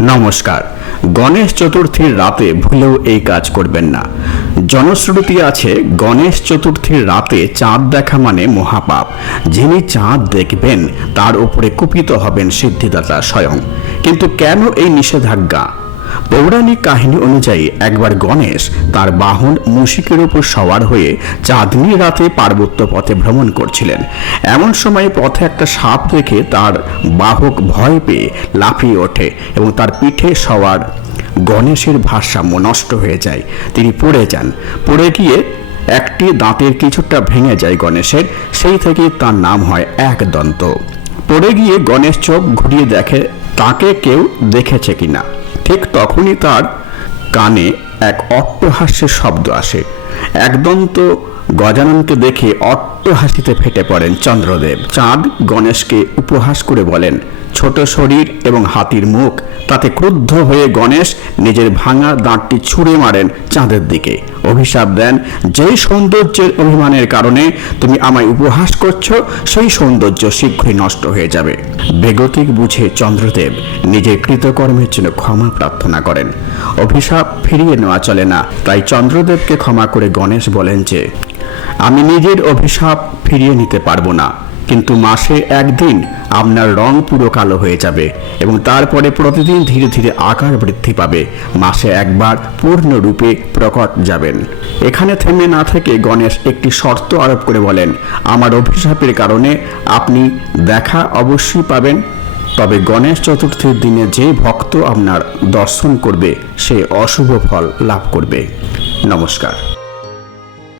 নমস্কার। গণেশ চতুর্থীর রাতে ভুলেও এই কাজ করবেন না। জনশ্রুতি আছে, গণেশ চতুর্থীর রাতে চাঁদ দেখা মানে মহাপাপ। যিনি চাঁদ দেখবেন তার উপরে কুপিত হবেন সিদ্ধিদাতা স্বয়ং। কিন্তু কেন এই নিষেধাজ্ঞা? পৌরাণিক কাহিনী অনুযায়ী একবার গণেশ তার বাহন মুশিকের উপর সওয়ার হয়ে চাঁদনি রাতে পার্বত্য পথে ভ্রমণ করছিলেন। এমন সময় পথে একটা সাপ দেখে তার বাহক ভয় পেয়ে লাফিয়ে ওঠে এবং তার পিঠে সওয়ার গণেশের ভারসাম্য নষ্ট হয়ে যায়। তিনি পড়ে যান। পড়ে গিয়ে একটি দাঁতের কিছুটা ভেঙে যায় গণেশের। সেই থেকে তার নাম হয় একদন্ত। পড়ে গিয়ে গণেশ চোখ ঘুরিয়ে দেখে তাকে কেউ দেখেছে কিনা। ঠিক তখনই তার কানে এক অট্টহাস্যের শব্দ আসে। একদন্ত গজাননকে দেখে অট্টহাসিতে ফেটে পড়েন চন্দ্রদেব। চাঁদ গণেশকে উপহাস করে বলেন, ছোট শরীর এবং হাতির মুখ। তাতে ক্রুদ্ধ হয়ে গণেশ নিজের ভাঙা দাঁতটি ছুঁড়ে মারেন চাঁদের দিকে। অভিশাপ দেন, যেই সৌন্দর্যের অভিমানের কারণে তুমি আমায় উপহাস করছো, সেই সৌন্দর্য শীঘ্রই নষ্ট হয়ে যাবে। বেগতিক বুঝে চন্দ্রদেব নিজের কৃতকর্মের জন্য ক্ষমা প্রার্থনা করেন। অভিশাপ ফিরিয়ে নেওয়া চলে না, তাই চন্দ্রদেবকে ক্ষমা করে গণেশ বলেন যে, আমি নিজের অভিশাপ ফিরিয়ে নিতে পারবো না, কিন্তু মাসে একদিন আপনার রং পুরো কালো হয়ে যাবে এবং তারপরে প্রতিদিন ধীরে ধীরে আকার বৃদ্ধি পাবে। মাসে একবার পূর্ণরূপে প্রকট যাবেন। এখানে থেমে না থেকে গণেশ একটি শর্ত আরোপ করে বলেন, আমার অভিশাপের কারণে আপনি দেখা অবশ্যই পাবেন, তবে গণেশ চতুর্থীর দিনে যে ভক্ত আপনার দর্শন করবে সে অশুভ ফল লাভ করবে। নমস্কার।